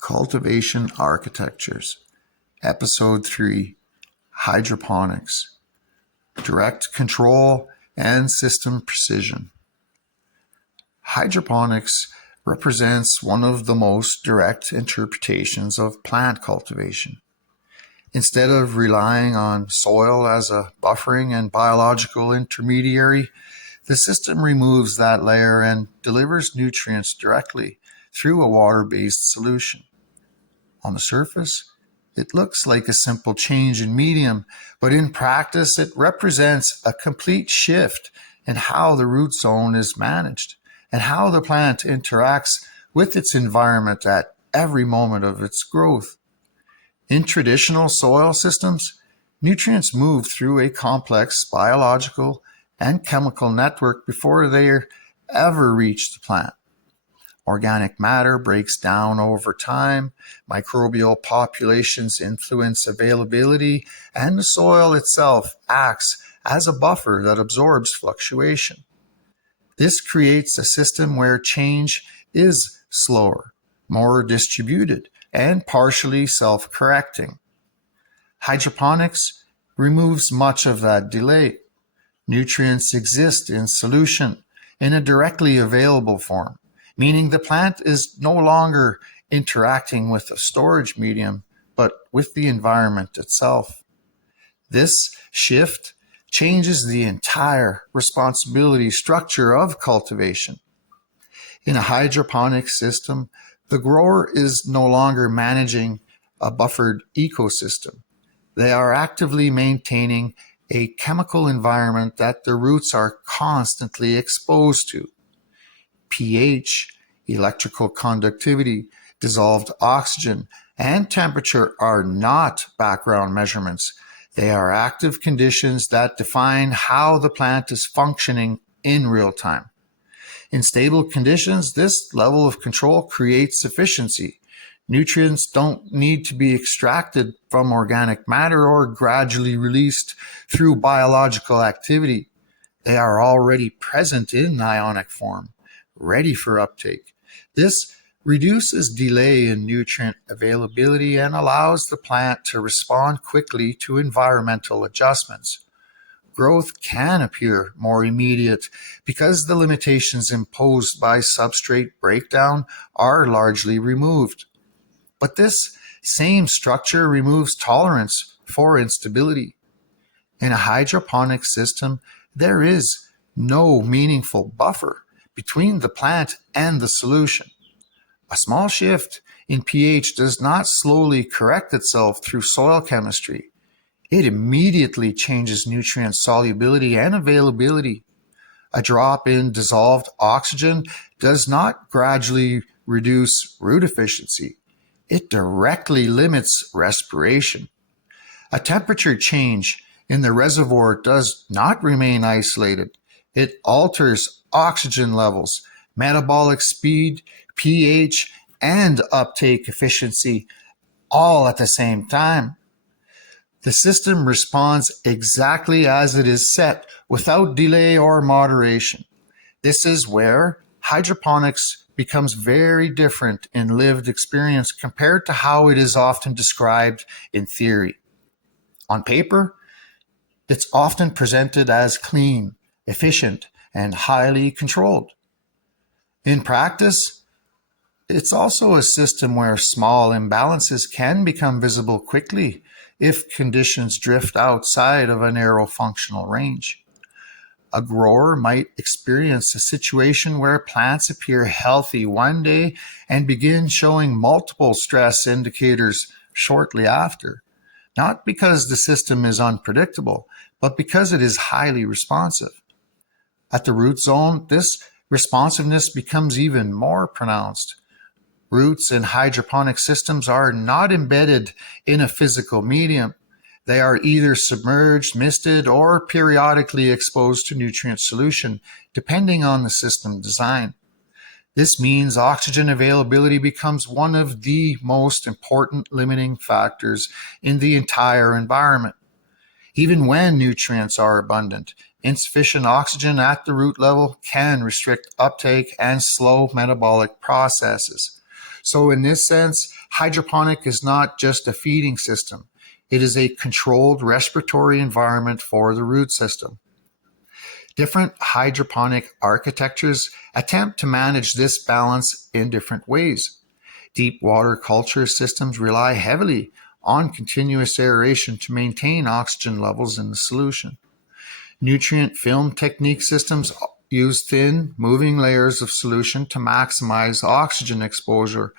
Cultivation Architectures, Episode 3, Hydroponics, Direct Control and System Precision. Hydroponics represents one of the most direct interpretations of plant cultivation. Instead of relying on soil as a buffering and biological intermediary, the system removes that layer and delivers nutrients directly through a water-based solution. On the surface, it looks like a simple change in medium, but in practice, it represents a complete shift in how the root zone is managed and how the plant interacts with its environment at every moment of its growth. In traditional soil systems, nutrients move through a complex biological and chemical network before they ever reach the plant. Organic matter breaks down over time, microbial populations influence availability, and the soil itself acts as a buffer that absorbs fluctuation. This creates a system where change is slower, more distributed, and partially self-correcting. Hydroponics removes much of that delay. Nutrients exist in solution in a directly available form, meaning the plant is no longer interacting with a storage medium, but with the environment itself. This shift changes the entire responsibility structure of cultivation. In a hydroponic system, the grower is no longer managing a buffered ecosystem. They are actively maintaining a chemical environment that the roots are constantly exposed to. pH, electrical conductivity, dissolved oxygen, and temperature are not background measurements. They are active conditions that define how the plant is functioning in real time. In stable conditions, this level of control creates efficiency. Nutrients don't need to be extracted from organic matter or gradually released through biological activity. They are already present in ionic form, ready for uptake. This reduces delay in nutrient availability and allows the plant to respond quickly to environmental adjustments. Growth can appear more immediate because the limitations imposed by substrate breakdown are largely removed. But this same structure removes tolerance for instability. In a hydroponic system, there is no meaningful buffer between the plant and the solution. A small shift in pH does not slowly correct itself through soil chemistry. It immediately changes nutrient solubility and availability. A drop in dissolved oxygen does not gradually reduce root efficiency. It directly limits respiration. A temperature change in the reservoir does not remain isolated. It alters oxygen levels, metabolic speed, pH, and uptake efficiency all at the same time. The system responds exactly as it is set without delay or moderation. This is where hydroponics becomes very different in lived experience compared to how it is often described in theory. On paper, it's often presented as clean, efficient, and highly controlled. In practice, it's also a system where small imbalances can become visible quickly if conditions drift outside of a narrow functional range. A grower might experience a situation where plants appear healthy one day and begin showing multiple stress indicators shortly after, not because the system is unpredictable, but because it is highly responsive. At the root zone, this responsiveness becomes even more pronounced. Roots in hydroponic systems are not embedded in a physical medium. They are either submerged, misted, or periodically exposed to nutrient solution, depending on the system design. This means oxygen availability becomes one of the most important limiting factors in the entire environment. Even when nutrients are abundant, insufficient oxygen at the root level can restrict uptake and slow metabolic processes. So in this sense, hydroponic is not just a feeding system. It is a controlled respiratory environment for the root system. Different hydroponic architectures attempt to manage this balance in different ways. Deep water culture systems rely heavily on continuous aeration to maintain oxygen levels in the solution. Nutrient film technique systems use thin, moving layers of solution to maximize oxygen exposure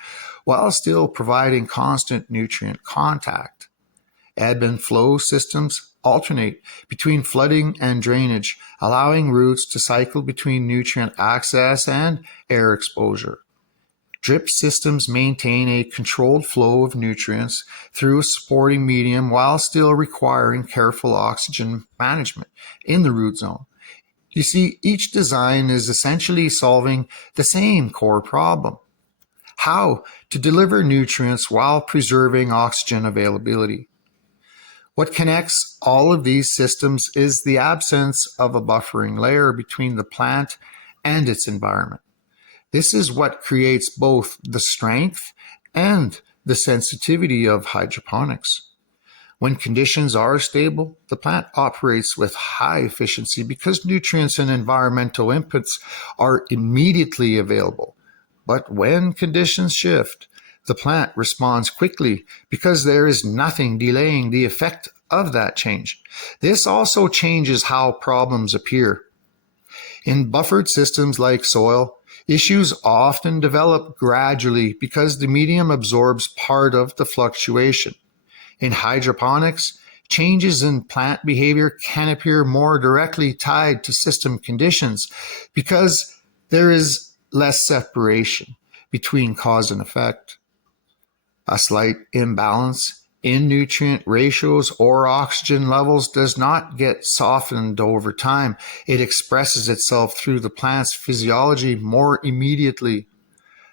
while still providing constant nutrient contact. Ebb and flow systems alternate between flooding and drainage, allowing roots to cycle between nutrient access and air exposure. Drip systems maintain a controlled flow of nutrients through a supporting medium while still requiring careful oxygen management in the root zone. You see, each design is essentially solving the same core problem: how to deliver nutrients while preserving oxygen availability. What connects all of these systems is the absence of a buffering layer between the plant and its environment. This is what creates both the strength and the sensitivity of hydroponics. When conditions are stable, the plant operates with high efficiency because nutrients and environmental inputs are immediately available. But when conditions shift, the plant responds quickly because there is nothing delaying the effect of that change. This also changes how problems appear. In buffered systems like soil, issues often develop gradually because the medium absorbs part of the fluctuation. In hydroponics, changes in plant behavior can appear more directly tied to system conditions because there is less separation between cause and effect. A slight imbalance in nutrient ratios or oxygen levels does not get softened over time. It expresses itself through the plant's physiology more immediately.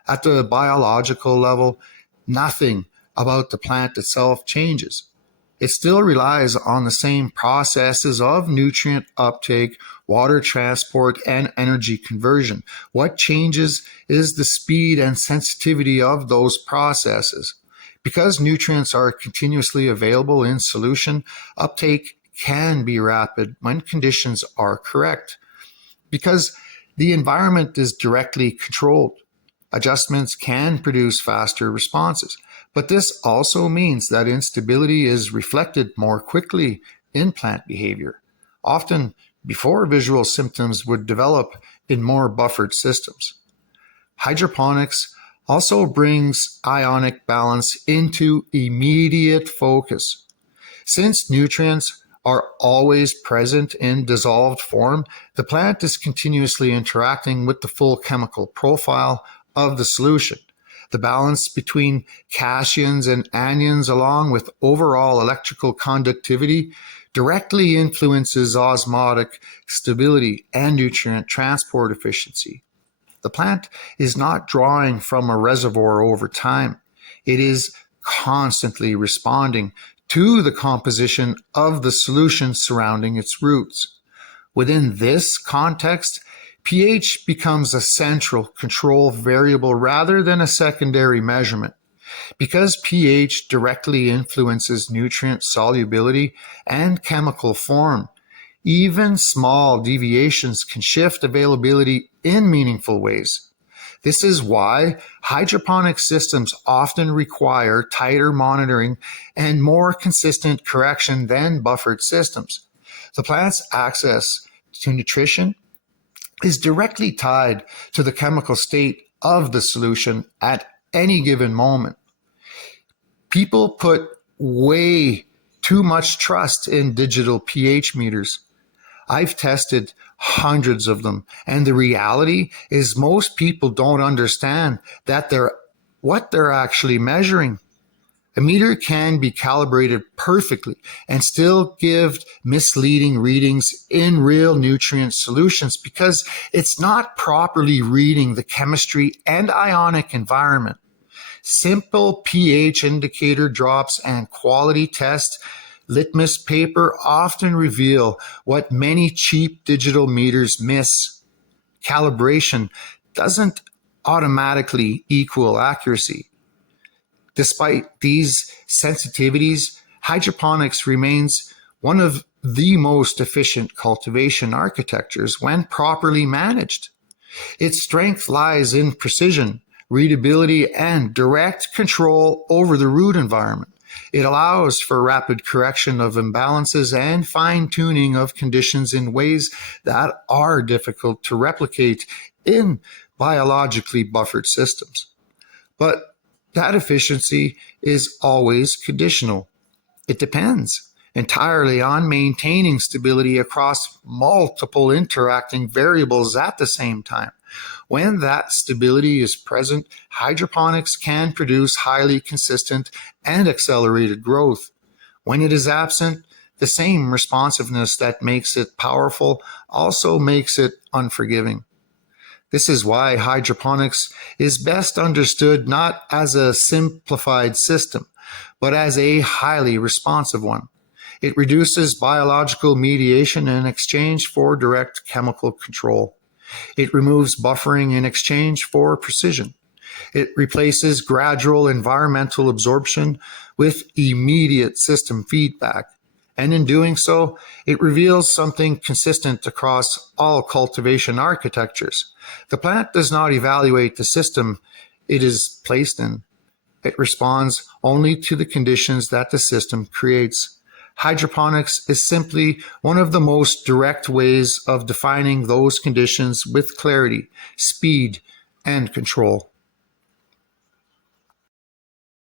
At the biological level, nothing about the plant itself changes. It still relies on the same processes of nutrient uptake, water transport, and energy conversion. What changes is the speed and sensitivity of those processes. Because nutrients are continuously available in solution, uptake can be rapid when conditions are correct. Because the environment is directly controlled, adjustments can produce faster responses. But this also means that instability is reflected more quickly in plant behavior, often before visual symptoms would develop in more buffered systems. Hydroponics also brings ionic balance into immediate focus. Since nutrients are always present in dissolved form, the plant is continuously interacting with the full chemical profile of the solution. The balance between cations and anions, along with overall electrical conductivity, directly influences osmotic stability and nutrient transport efficiency. The plant is not drawing from a reservoir over time. It is constantly responding to the composition of the solution surrounding its roots. Within this context, pH becomes a central control variable rather than a secondary measurement. Because pH directly influences nutrient solubility and chemical form, even small deviations can shift availability in meaningful ways. This is why hydroponic systems often require tighter monitoring and more consistent correction than buffered systems. The plant's access to nutrition is directly tied to the chemical state of the solution at any given moment. People put way too much trust in digital pH meters. I've tested hundreds of them, and the reality is most people don't understand that what they're actually measuring. A meter can be calibrated perfectly and still give misleading readings in real nutrient solutions because it's not properly reading the chemistry and ionic environment. Simple pH indicator drops and quality test litmus paper often reveal what many cheap digital meters miss. Calibration doesn't automatically equal accuracy. Despite these sensitivities, hydroponics remains one of the most efficient cultivation architectures when properly managed. Its strength lies in precision, readability, and direct control over the root environment. It allows for rapid correction of imbalances and fine-tuning of conditions in ways that are difficult to replicate in biologically buffered systems. But that efficiency is always conditional. It depends entirely on maintaining stability across multiple interacting variables at the same time. When that stability is present, hydroponics can produce highly consistent and accelerated growth. When it is absent, the same responsiveness that makes it powerful also makes it unforgiving. This is why hydroponics is best understood not as a simplified system, but as a highly responsive one. It reduces biological mediation in exchange for direct chemical control. It removes buffering in exchange for precision. It replaces gradual environmental absorption with immediate system feedback. And in doing so, it reveals something consistent across all cultivation architectures. The plant does not evaluate the system it is placed in. It responds only to the conditions that the system creates. Hydroponics is simply one of the most direct ways of defining those conditions with clarity, speed, and control.